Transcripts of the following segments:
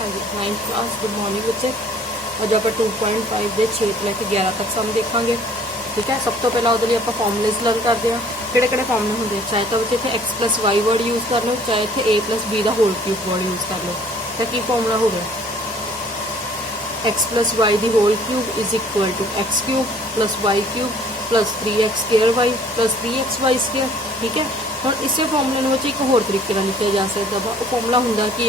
हाँ जी 9th class good morning बच्चे। अज आप 2.5 के 6 तो लैके 11 तक सम देखा। ठीक है, सब तो पहला वो आप फॉर्मूलेज लर्न करते हैं। किहड़े फॉर्मूले होंगे, चाहे तो बच्चे इतने x plus y word use कर लो, चाहे इतने ए प्लस बी का होल क्यूब वर्ड यूज़ कर लो। तो की फॉर्मूला हो गया, एक्स प्लस वाई दी whole cube is equal to x cube plus y cube plus 3x square y plus 3x y square. ठीक है, हम इसे फॉर्मूले में एक होर तरीके लिखा जा सकता वा। वो फॉर्मूला होंगे कि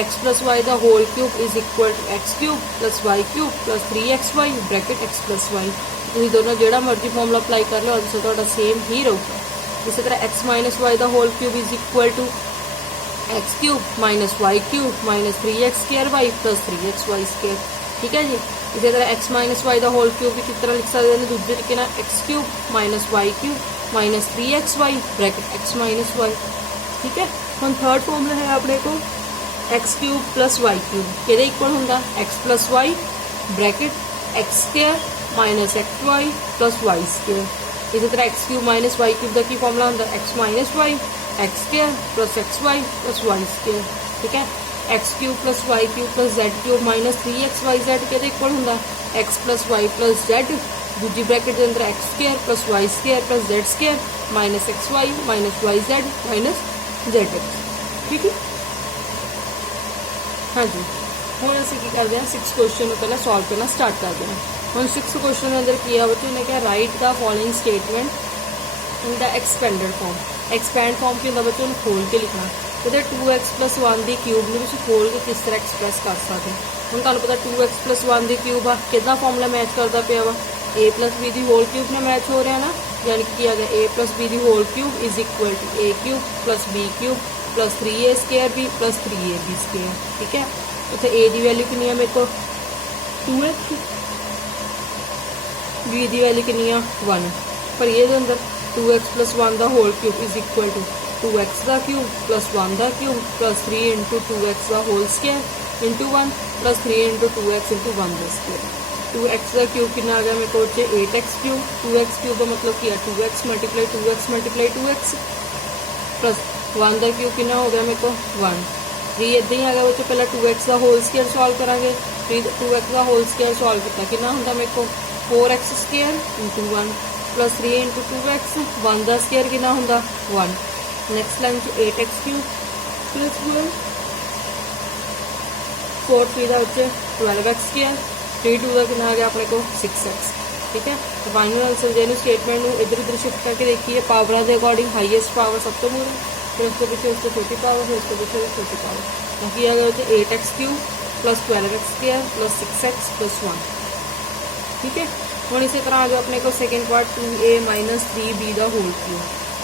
एक्स प्लस वाई का whole cube is equal to x cube plus y cube plus 3x y bracket x plus y. तुम दोनों जो मर्जी फॉर्मूला अप्लाई कर लो, तो सेम ही रहूगा। इसी तरह एक्स माइनस वाई का whole cube is equal to x cube minus y cube minus 3x square y plus 3x y square. ठीक है जी। इसी तरह एक्स माइनस वाई का होल क्यूब भी किस तरह लिख सकते हैं, दूसरे तरीके ना x cube minus y cube minus 3x y bracket x minus y. ठीक है, हम थर्ड फॉर्मूला है अपने को x cube plus y cube कि इक्वल होंगे x plus y bracket x square minus x y plus y square. इसी तरह x cube minus y cube का की फॉर्मूला होंगे x minus y x square plus x y plus y square. ठीक है, x cube plus y cube plus z cube minus 3x y z के equal होंगे x plus y plus z दूजी bracket के अंदर x square plus y square plus Z square minus x y minus y z minus z x. ठीक है, हाँ जी। हम असं की करते हैं 6 क्वेश्चन पहले सॉल्व करना स्टार्ट करते हैं। हम 6 क्वेश्चन के अंदर किया बच्चों ने क्या, right the following statement in the expanded form. Expand form की होंगे बच्चों ने खोल के लिखना। तो 2x प्लस 1 की क्यूब में खोल के किस तरह एक्सप्रैस कर सकते हैं। हम तुहानू पता 2x प्लस 1 की क्यूब आ कि फॉर्मूला मैच करता पाया वा, ए प्लस बी की होल क्यूब ने मैच हो रहा ना, यानी कि आ गया ए प्लस बी की whole cube is equal to a cube plus b cube plus 3a square b plus 3ab square. ठीक है, इतने ए की वैल्यू कितनी है मेरे को 2x, बी की वैल्यू कितनी है 1, पर ये अंदर 2x प्लस 1 का whole cube is equal to 2x का क्यूब प्लस 1 का क्यूब प्लस 3 इंटू 2x का whole square into 1 plus 3 into 2x into 1 का स्केयर। 2x का क्यूब कितना आ गया मेरे को 8x क्यूब, 2x क्यूब का मतलब क्या 2x मल्टीप्लाई 2x प्लस 1 का क्यूब कितना हो गया मेरे को 1। 3 इदा ही आ गया बच्चों, पहले 2x का होल स्केयर सॉल्व करेंगे, 2x का होल स्केयर सॉल्व किया कितना होंगे मेरे को 4x square into 1 plus 3 into 2x 1 का स्केयर कितना होंगे 1। Next line 8x cube plus 1 4 3 का बच्चे 12x स्केयर 3 2 का कितना आ गया अपने को 6x। ठीक है, तो फाइनल आंसर जो स्टेटमेंट में इधर उधर शिफ्ट करके देखिए, पावर के अकॉर्डिंग हाईएस्ट पावर सब तो मूल, फिर उसके पीछे उसको छोटी पावर, फिर उसके पीछे छोटी पावर। बाकी आ गया बच्चे 8x cube plus 12x square plus 6x plus 1। ठीक है, हम इसी तरह आ गया अपने को second part 2a minus 3b का होल क्यूब।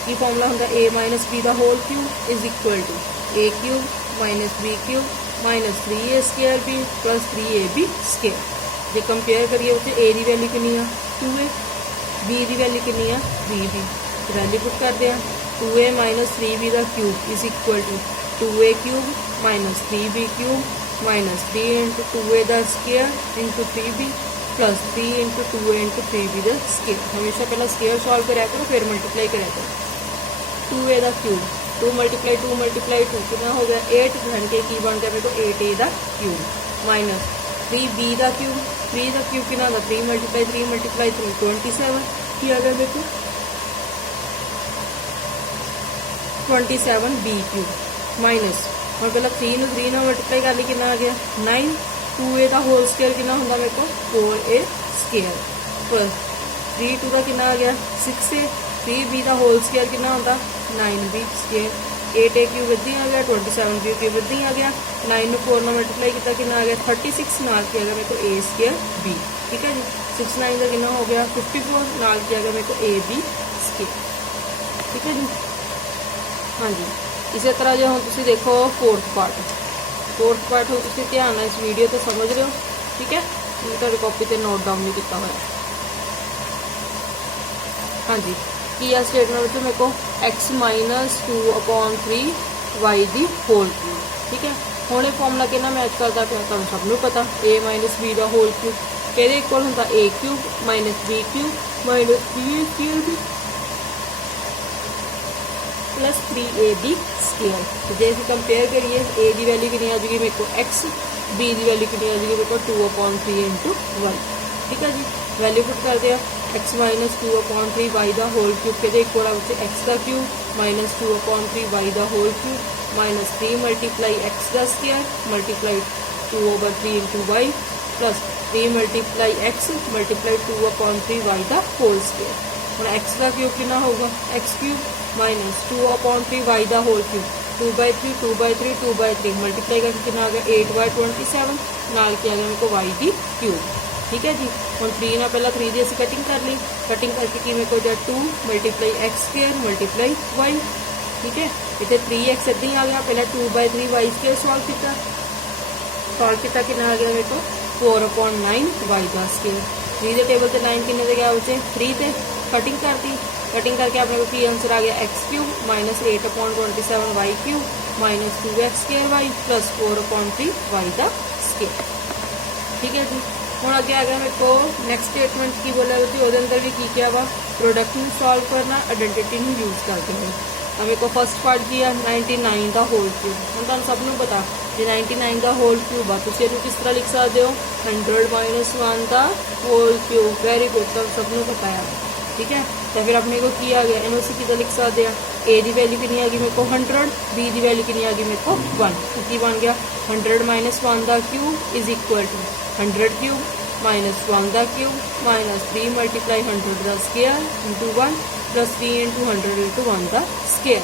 ये फॉर्मूला होंगे a माइनस बी का whole cube is equal to a cube minus b cube minus 3a square b plus 3ab square. जो कंपेयर करिए उसे a की वैल्यू कितनी है 2a, b की वैल्यू कितनी है 3b। वैल्यू पुट करते हैं 2a माइनस 3b का cube is equal to 2a cube minus 3b cube minus 3 into 2a का square into 3b plus 3 into 2a into 3b का स्केयर। हमेशा पहला स्केयर सॉल्व कराया करो फिर मल्टीप्लाई कराया करो। 2a का क्यूब 2 मल्टीप्लाई 2 कितना हो गया 8, घन के की बन गया मेरे को 8a का क्यूब माइनस 3b का क्यूब, 3 का क्यूब कितना होगा 3 मल्टीप्लाई 3 27 की आ गया मेरे को 27b क्यूब माइनस और पहले 3 ना मल्टीप्लाई कर ली कितना आ गया 9, 2a का होल स्केयर कितना होगा मेरे को 4a स्केयर प्लस 3 2 का कितना आ गया 6a, 3b का होल स्केयर कितना होता 9b स्केयर, 8a क्यूब इदा आ गया 27b क्यूब इदा आ गया 9 में 4 में मल्टीप्लाई किया कितना आ गया 36 नाल किया गया मेरे को a स्केयर b। ठीक है जी, 6 9 का कितना हो गया 54 नाल किया गया मेरे को ab स्केयर। ठीक है जी, हाँ जी। इसी तरह जो हम तुम देखो फोर्थ पार्ट हो तुम ध्यान इस वीडियो तो समझ रहे हो। ठीक है, मैं कॉपी से नोट डाउन नहीं किया हुआ। हाँ जी, की आ स्टेटमेंट मेरे को x माइनस 2/3 वाई दी होल क्यूब। ठीक है, हम फॉर्मूला कि मैच करता पाया तुम सबनों पता a माइनस बी का होल क्यूब कि इक्वल होंगे a cube minus b cube minus 3a square b plus 3ab square. तो जैसे कंपेयर करिए a की वैल्यू कितनी आ जाएगी मेरे को x बी की वैल्यू कितनी आ जाएगी मेरे को 2/3 इंटू 1। ठीक है जी, वैल्यू पुट कर दिया x minus 2/3 y the whole cube के इक्वल आ एक्स का cube minus 2/3 y the whole cube minus 3 multiply x का square multiply 2/3 into y plus 3 multiply x multiply 2/3 y the whole square. हम x का cube कितना होगा x cube minus 2/3 y the whole cube 2/3 2/3 2/3 multiply करके कितना आ गया 8/27 नाल किया गया मेरे को वाई दी क्यूब। ठीक है जी, हम 3 ना पहला 3 की असी कटिंग कर ली, कटिंग करके कि मेरे को जो 2 multiply x square multiply y. ठीक है, इतने 3x इदा ही आ गया, पहले 2/3 वाई स्क्वायर सॉल्व किया कितना आ गया मेरे को 4/9 वाई का स्क्वायर। 3 के टेबल से 9 कितने से गया बच्चे 3 थे, कटिंग कर दी, कटिंग करके अपने को की आंसर आ गया x cube minus 8/27 y cube minus 2x square y plus 4/3 y का स्क्वायर। ठीक है जी, हम अगे आ गया मेरे को नैक्सट स्टेटमेंट की बोला वो अंदर भी की क्या वा प्रोडक्ट में सॉल्व करना आइडेंटिटी में यूज करते हैं। मेरे को फर्स्ट पार्ट किया 99 का होल क्यूब। हम तुम सब पता जो 99 का होल क्यूब आ तुम इस किस तरह लिख सकते हो 100 माइनस 1 का होल क्यूब। वेरी गुड, तुम सबनों पता है। ठीक है, तो फिर अपने को किया गया इन्हों से कितना लिख सकते हैं ए की वैल्यू कितनी आ गई मेरे को 100, बी की वैल्यू कितनी आ गई मेरे को 1। तो की बन गया 100 माइनस 1 का cube is equal to 100 cube minus 1 का क्यूब माइनस 3 मल्टीप्लाई 100 का square into 1 plus 3 into 100 into 1 का स्क्वायर।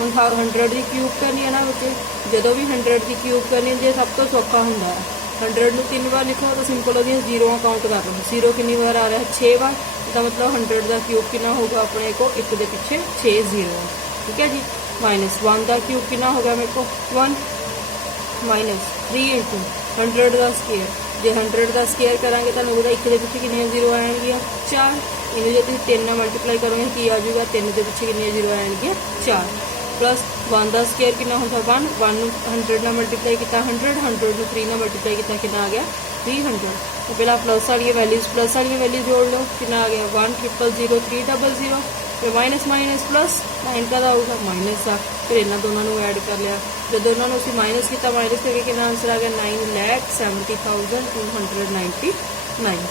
हम 100 की क्यूब करनी है ना बच्चे, जो भी 100 की क्यूब करनी जो सब तो सौखा होंगे 100 में 3 बार लिखो तो सिंपल हो गया, जीरो काउंट कर लो, जीरो कितनी बार आ रहा है 6 बार, इसका मतलब 100 का क्यूब कितना होगा अपने को एक के पिछे 6 जीरो। ठीक है जी, माइनस 1 का क्यूब कितना होगा मेरे को 1 माइनस 3 इंटू 100 का स्क्वायर। जो 100 का स्क्वायर करांगे तो एक के पिछे कितने जीरो आएंगे 4, इन्हें जो 3 ने मल्टीप्लाई करोगे की आ जाएगा 3 के पिछे कितने जीरो आएंगे 4 प्लस 1 का स्क्वायर कितना होता 1 100 ने मल्टीप्लाई किया 100 100 में 3 ने मल्टीप्लाई किया कितना आ गया 300। तो पहला प्लस वाली वैल्यूज जोड़ लो कितना आ गया 1 0 0 0 3 0 0 फिर माइनस माइनस प्लस 9 का होगा माइनस आ, फिर इन्होंने दोनों ऐड कर लिया, जो दोनों उसी माइनस किया माइनस करके कितना आंसर आ गया 9,70,299।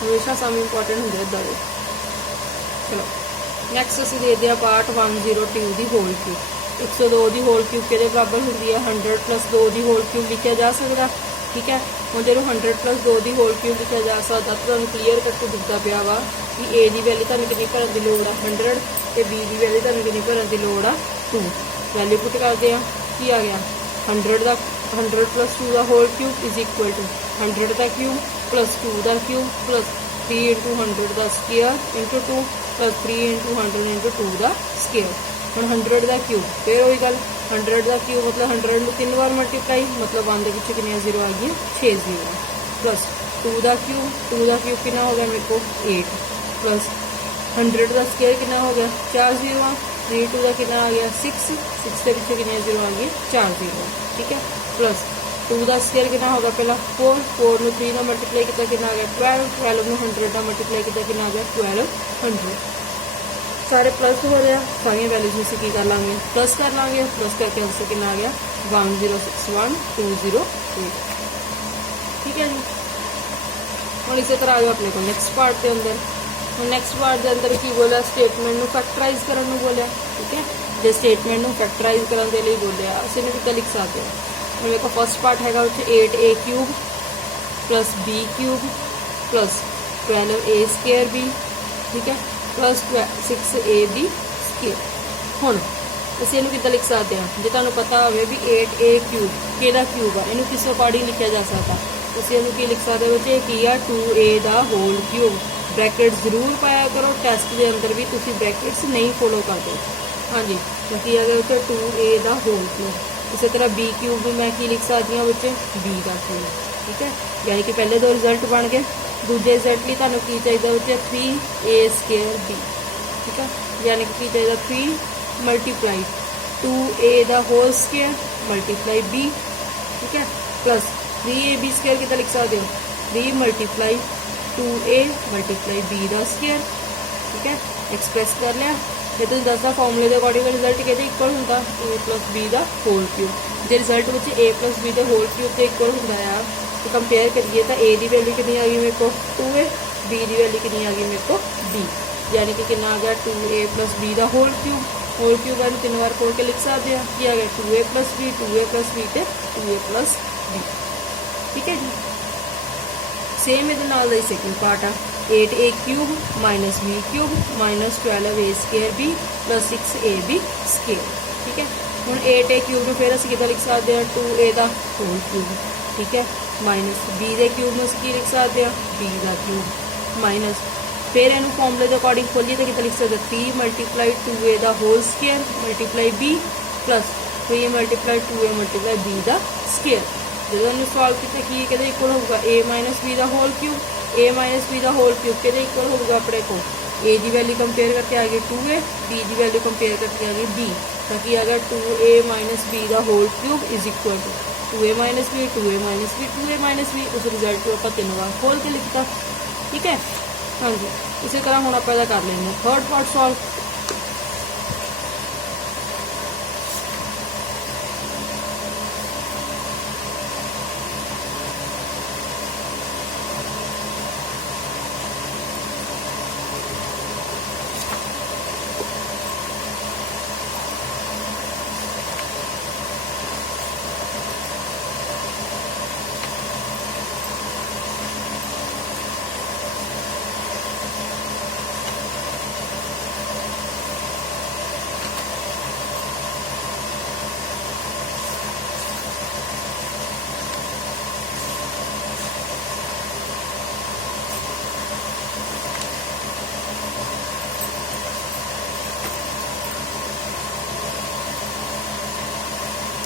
हमेशा सम इंपॉर्टेंट होंगे इदा दे। चलो नैक्सट असी दे दिया पार्ट 102 की होल क्यूब। 102 की होल क्यूब के बराबर होंगी है 100 प्लस 2 की होल क्यूब लिखा जा सकता। ठीक है, हम जो 100 प्लस 2 की होल क्यूब लिखा जा सकता तो क्लीयर करके दिखता पाया वा कि ए की वैल्यू तुम कितनी भरन की लोड़ है 100 तो बी की वैल्यू तुम कितनी भरन की लोड़ है 2। वैल्यू पुट करते हैं की आ गया 100 प्लस 2 का whole cube is equal to 100 का क्यूब प्लस 2 का क्यूब प्लस 3 इंटू 100 का square into 2 plus 3 into 100 into 2 का स्क्वायर। हम 100 का क्यूब फिर वही गल 100 का क्यूब मतलब 100 में 3 बार मल्टीप्लाई मतलब 1 के पिछे कितने जीरो आ गई 6 जीरो प्लस 2 का क्यूब कितना हो गया मेरे को 8 प्लस 100 का स्क्वायर कितना हो गया 4 जीरो 3 2 का कितना आ गया 6 के पिछे कितने जीरो आ गई 4 जीरो। ठीक है, प्लस 2 का स्क्वायर कितना होगा पहला 4 में 3 का मल्टीप्लाई किया कितना आ गया 12 में 100 का मल्टीप्लाई किया कितना आ गया 1200। सारे प्लस हो रहा सारी वैल्यूज में की कर लाँगे प्लस कर लाँगे, प्लस करके आंसर कितना आ गया 1061208। ठीक है जी, हम इसी तरह आ गया अपने को नैक्सट पार्ट के अंदर। नैक्सट पार्ट के अंदर की बोलिया स्टेटमेंट में फैक्टराइज करने बोलिया। ठीक है, जो स्टेटमेंट में फैक्टराइज करने के लिए बोलिया असं कितना लिख सकते हैं। मेरे को फर्स्ट पार्ट है 8a cube plus b cube plus 12a square b। ठीक है, प्लस 6ab स्क्वायर। हम असं इनू कितना लिख सकते हैं जो तुम पता हो भी 8a क्यूब कि क्यूब है इनू किस अकॉर्डिंग लिखा जा सकता तुम इनू की लिख सकते बच्चे की आ 2a का होल क्यूब। ब्रैकेट जरूर पाया करो, टेस्ट के अंदर भी तुम ब्रैकेट्स नहीं फॉलो करते। हाँ जी, क्योंकि अगर 2a का होल क्यूब इसी तरह बी क्यूब भी मैं की लिख सकती हूँ बच्चे बी का क्यूब। ठीक है, यानी कि पहले 2 रिजल्ट बन गए, दूजे रिजल्ट लिए तुम की चाहिए बच्चे 3a स्क्वायर b। ठीक है, यानी कि चाहिए 3 मल्टीप्लाई 2a का होल स्क्वायर मल्टीप्लाई b। ठीक है, प्लस 3ab स्क्वायर कितना लिख सकते हो 3 मल्टीप्लाई 2a मल्टीप्लाई b का स्क्वायर। ठीक है, एक्सप्रेस कर लिया फिर तुम दसदा फॉर्मूले के अकॉर्डिंग रिजल्ट कहते इक्वल होंगे ए प्लस बी का होल क्यूब। जो रिजल्ट में ए प्लस बी के होल क्यूब के इक्वल होंगे आ तो कंपेयर करिए तो ए की वैल्यू कितनी आ गई मेरे को 2a, बी की वैल्यू कितनी आ गई मेरे को b, यानी कि कितना आ गया 2a प्लस बी का होल क्यूब है 3 बार खोल के लिख सकते हैं कि आ गया 2a प्लस बी तो 2a प्लस बी। ठीक है जी। सेम ये नाल दा सेकंड पार्ट आ 8a cube minus b cube minus 12a square b plus 6ab square. ठीक है, हुण 8a क्यूब में फिर असीं कितना लिख सकते हैं 2a का होल क्यूब। ठीक है, माइनस b के क्यूब में की लिख सकते हैं b का क्यूब माइनस फिर इनू फॉर्मूले के अकॉर्डिंग खोलिए तो कितना लिख सकते 3 मल्टीप्लाई 2a का whole square multiply b plus 3 multiply 2a multiply b का स्केयर। जो हमने सॉल्व किया कि कहते इक्वल होगा a माइनस बी का whole cube. a minus b का होल क्यूब कहते इक्वल होगा अपने को a की वैल्यू कंपेयर करके आ गई 2a, b की वैल्यू कंपेयर करके आ गई b, ताकि अगर 2a माइनस बी का whole cube is equal to 2a minus b 2a minus b 2a minus b. उस रिजल्ट को आप 3 बार खोल के लिखता। ठीक है, हाँ जी। इसी तरह हम आप कर लेंगे थर्ड पार्ट सॉल्व।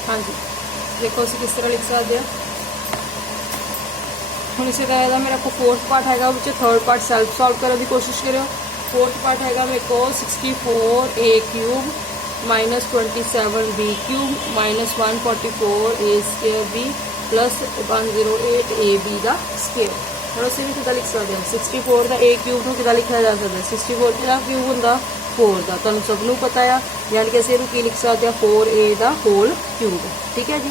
हाँ जी, देखो असी किस तरह लिख सकते हैं। हम इसी तरह का मेरे को फोर्थ पार्ट है थर्ड पार्ट सैल्फ सॉल्व करने की कोशिश करो। फोर्थ पार्ट है मेरे को 64a cube minus 27b cube minus 144a square b plus 108ab का स्केयर। हम उसे भी कितना लिख सकते हैं 64 का a क्यूब में कितना लिखा जा सकता है 64 का क्यूब होंगे 4 का, तुम सबनों पता है, यानी कि असं की लिख सकते हैं 4a का होल क्यूब। ठीक है जी।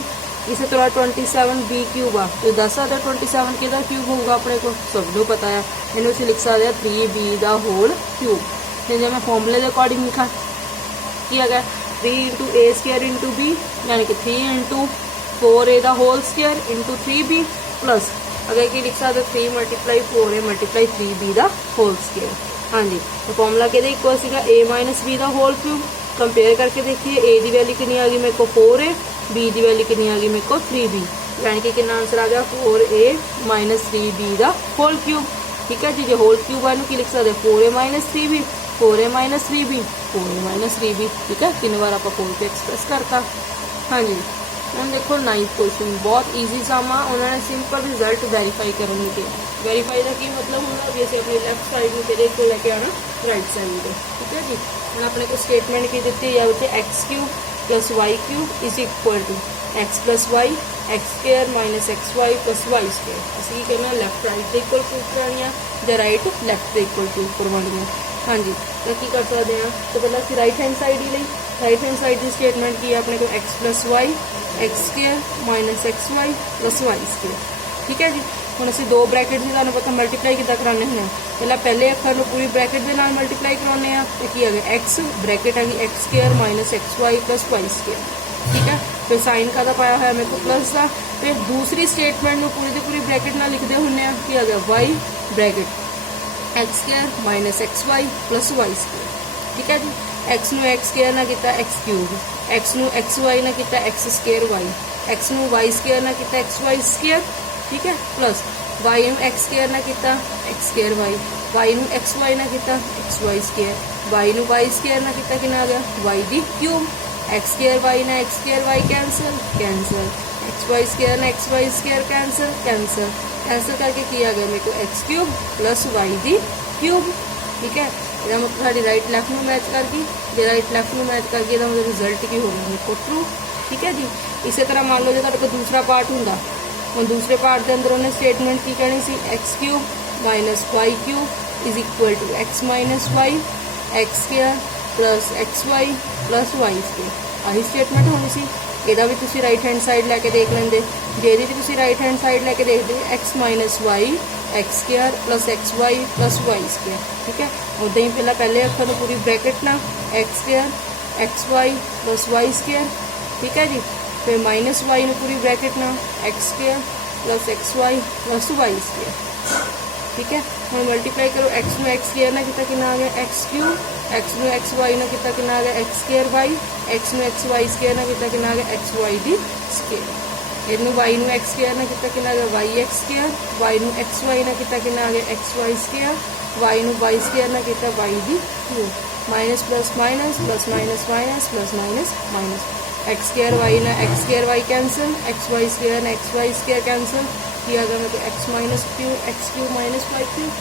इसी तरह 27b क्यूब आ तो दस सकते 27 कि क्यूब होगा अपने को सबनों पता है, इन्हें उसे लिख सकते हैं 3b का होल क्यूब। फिर जब मैं फॉर्मूले के अकॉर्डिंग लिखा कि अगर 3 इंटू ए स्केयर इंटू बी यानी कि 3 इंटू 4a का whole square into 3b plus अगर कि लिख सकते 3 मल्टीप्लाई 4a मल्टीप्लाई 3b का होल स्केयर। हाँ जी, तो फॉर्मूला कहते इक्वल सीगा a माइनस बी का होल क्यूब। कंपेयर करके देखिए a की वैल्यू कितनी आ गई मेरे को 4a, b की वैल्यू कितनी आ गई मेरे को 3b, यानी कि कितना आंसर आ गया 4a माइनस 3b का होल क्यूब। ठीक है जी। जो होल क्यूब है कि लिख सकते 4a minus 3b 4a minus 3b 4a minus 3b। ठीक है, 3 बार आप खोल के एक्सप्रेस करता। हाँ जी, हम देखो 9th क्वेश्चन बहुत ईजी सामा उन्होंने सिंपल रिजल्ट वेरीफाई करने के। वेरीफाई का की मतलब होगा जैसे अपनी लैफ्ट साइड में तेरे को लेके आना राइट साइड में। ठीक है जी। हम अपने को स्टेटमेंट की दी है बच्चे x cube plus y cube is equal to x plus y x square minus x y plus y square. असं की करना लैफ्ट राइट के इक्वल प्रूव करानी है या राइट लैफ्ट के इक्वल प्रूव करवानी है। हाँ जी, तो की कर सकते हैं तो पहले असं राइट हैंड साइड ही ली। राइट हैंड साइड की स्टेटमेंट की है अपने को x plus y x square minus x y plus y square. ठीक है जी। हम असं दो ब्रैकेट से तुहानू पता मल्टीप्लाई कितना कराने हैं पहले अखर को पूरी ब्रैकेट के नाल मल्टीप्लाई कराने तो की है एक्स ब्रैकेट है x square minus x y plus y square. ठीक है, फिर साइन का पाया हुआ मेरे को प्लस का। फिर दूसरी स्टेटमेंट में पूरी की पूरी ब्रैकेट ना लिखते होंगे कि आ गया y bracket x square minus x y plus y square. ठीक है जी। एक्स नू एक्स स्केयर ना किया एक्स क्यूब, एक्स नू एक्स वाई ना किया एक्स स्केयर वाई, एक्स नू वाई स्केयर ना किया एक्स वाई स्केयर। ठीक है, प्लस वाई नू एक्स स्केयर ना किया एक्स स्केयर वाई, वाई नू एक्स वाई ना किया एक्स वाई स्केयर, वाई नू वाई स्केयर ना किया कि आ गया वाई दी क्यूब, एक्स स्केयर वाई ना x square y cancel cancel, x y square ना x y square cancel cancel cancel करके किया गया मेरे को एक्स क्यूब प्लस वाई दी क्यूब। ठीक है, यह मतलब साड़ी राइट लैफ्ट में मैच करके जो राइट लैफ्ट में मैच करके मतलब रिजल्ट की होगा मेरे को ट्रू। ठीक है जी। इसी तरह मान लो जो तुहाडे कोल दूसरा पार्ट होंदा हम दूसरे पार्ट के अंदर उन्हें स्टेटमेंट की कहनी सी x cube minus y cube is equal to x minus y x square plus x y plus y square. आही स्टेटमेंट होनी सी। ਇਹਦਾ भी तुसी राइट हैंड साइड लैके देख लेंगे, जे ਇਹਦੀ भी तुसी राइट हैंड साइड लैके देखते x minus y x square plus x y plus y square. ठीक है, उदा ही पहले अखर तो पूरी ब्रैकेट ना x square x y plus y square. ठीक है जी, फिर माइनस वाई में पूरी ब्रैकेट ना x square plus x y plus y square. ठीक है, हम मल्टीप्लाई करो एक्स में एक्स स्केयर ना कितना कितना आ गया एक्स क्यूब, एक्स में एक्स वाई ना कितना कितना आ गया एक्स स्केयर वाई, एक्स में एक्स वाई स्केयर ना कितना कितना आ गया एक्स वाई दी स्केयर। इनू वाई में एक्स स्केयर ना कितना कितना आ गया वाई एक्स स्केयर, वाई में एक्स वाई ना कितना कितना आ गया एक्स वाई स्केयर, वाई में वाई स्केयर ना कितना वाई दी cube. Minus plus minus plus minus minus plus minus minus x square y ना x square y cancel, x y square ना एक्स वाई स्केयर कैंसिल किया गया मतलब x minus cube x cube minus y cube,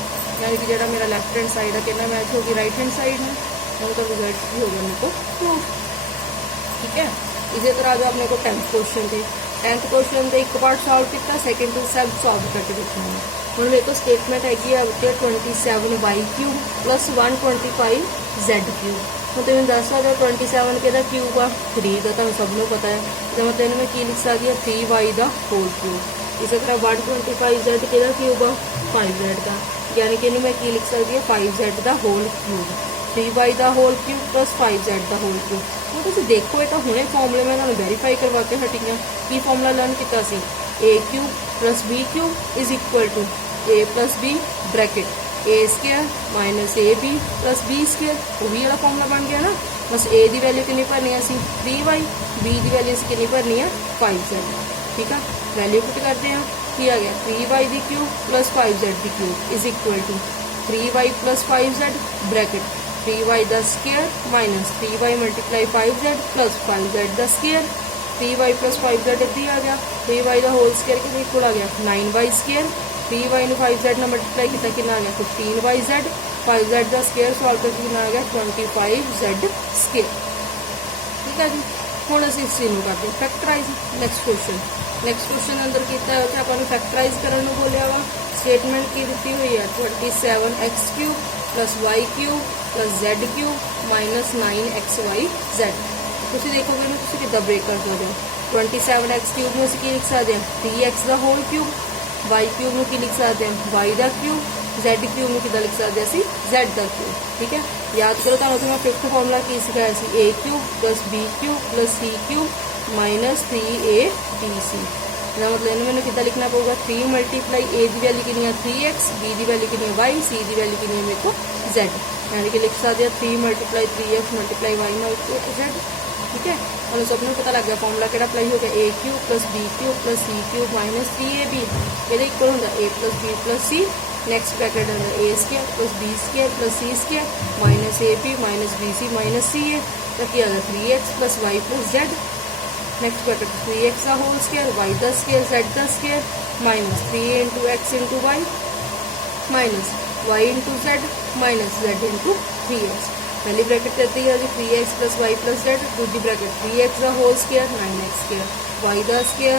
यानी कि जो मेरा left hand side है कितना मैच होगी राइट हैंड साइड में, मतलब रिजल्ट भी हो गया मेरे को प्रूव। ठीक है, इसी तरह जो अपने को 10th क्वेश्चन थे 10th क्वेश्चन का एक पार्ट सॉल्व किया, सैकेंड टू सब सॉल्व करके देखना है। हम मेरे को स्टेटमेंट हैगी है 27 y cube plus 125 z cube. मतलब मैं दस वाला 27 के क्यूब आ 3 का तो सबनों पता है, तो मतलब इन्हें मैं की लिख सकती है 3 वाई का होल क्यूब। इसी तरह 125 जेड के क्यूब आ 5 जेड का, यानी कि मैं की लिख सकती है 5 जेड का होल क्यूब, 3 वाई का होल क्यूब प्लस 5 जेड का होल क्यूब। तो तुम देखो ये तो हुणे फॉर्मूले मैं तुम्हें वेरीफाई करवा के हटी हाँ की फॉर्मूला लर्न किया सी a cube plus b cube is equal to a plus b bracket a square minus a b plus b square. वो भी वाला फॉर्मूला बन गया ना। बस ए की वैल्यू कितनी भरनी है असी 3 वाई, बी की वैल्यू असी कितनी भरनी है 5 जेड। ठीक है, वैल्यू पुट करते हैं की आ गया 3 वाई दी क्यूब प्लस 5 जेड दी cube is equal to 3 y plus 5 z bracket 3 y द square minus 3 y multiply 5 z plus 5 z द स्केयर। 3 वाई प्लस 5 जेड इतनी आ गया, 3 वाई का होल स्केयर के इक्वल आ गया 9 वाई स्केयर। 3 वाई ने 5 जेड ने मल्टीप्लाई किया कितना आ गया 15 वाई जेड, 5 जेड का स्केयर सॉल्व करके कितना आ गया 25 जेड स्केयर। ठीक है जी, ਹੁਣ ਅਸੀਂ ਇਸ ਨੂੰ ਕਰਦੇ ਫੈਕਟਰਾਈਜ਼। ਨੈਕਸਟ ਕੁਐਸਚਨ ਅੰਦਰ ਕੀਤਾ ਹੈ ਆਪਾਂ ਨੂੰ ਫੈਕਟਰਾਈਜ਼ ਕਰਨ ਨੂੰ ਬੋਲਿਆ ਵਾ। ਸਟੇਟਮੈਂਟ ਕੀ ਦਿੱਤੀ ਹੋਈ ਹੈ 27x cube plus y cube plus z cube minus 9xy z. ਤੁਸੀਂ ਦੇਖੋਗੇ ਨਾ ਤੁਸੀਂ ਕਿੱਦਾਂ ਬ੍ਰੇਕ ਕਰ ਸਕਦੇ ਹੋ। 27x क्यूब ਨੂੰ ਅਸੀਂ ਕੀ ਲਿਖ ਸਕਦੇ ਹਾਂ 3x ਦਾ ਹੋਲ क्यूब, वाई क्यूब ਨੂੰ ਕੀ ਲਿਖ ਸਕਦੇ ਹਾਂ y ਦਾ क्यूब, जेड क्यूब ਨੂੰ ਕਿੱਦਾਂ ਲਿਖ ਸਕਦੇ ਅਸੀਂ z ਦਾ क्यूब। ठीक है, याद करो तो मैं 5th फॉर्मूला की सिखाया सी a cube plus b cube plus c cube minus 3abc। मतलब इन्हें मैंने कितना लिखना पड़ेगा 3 मल्टीप्लाई ए की वैल्यू कितनी है 3x, बी की वैल्यू कितनी है y, सी की वैल्यू कितनी है मेरे को z, यानी कि लिख सकते हैं 3 मल्टीप्लाई 3x मल्टीप्लाई y ना z। ठीक है, हम सबने पता लग गया फॉर्मूला कि अप्लाई हो गया a cube plus b cube plus c cube minus 3ab ये इक्वल होता a plus b plus c. Next bracket अंदर a square plus b square plus c square minus a b minus b c minus c a तो किया गया 3x plus y plus z. Next bracket 3x का whole square y द square z द square minus 3 into x into y minus y into z minus z into 3x। पहली bracket करती है 3x plus y plus z, दूसरी bracket 3x का whole square 9x square y द square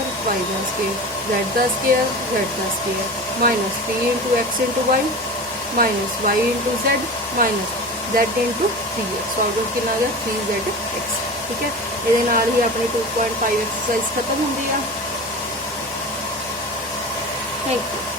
z द square z द square minus 3 into x into y minus y into z minus z into 3x। Solve कितना आ गया 3zx। ठीक है, ये नाल ही अपनी 2.5 एक्सरसाइज खत्म होती है। Thank you.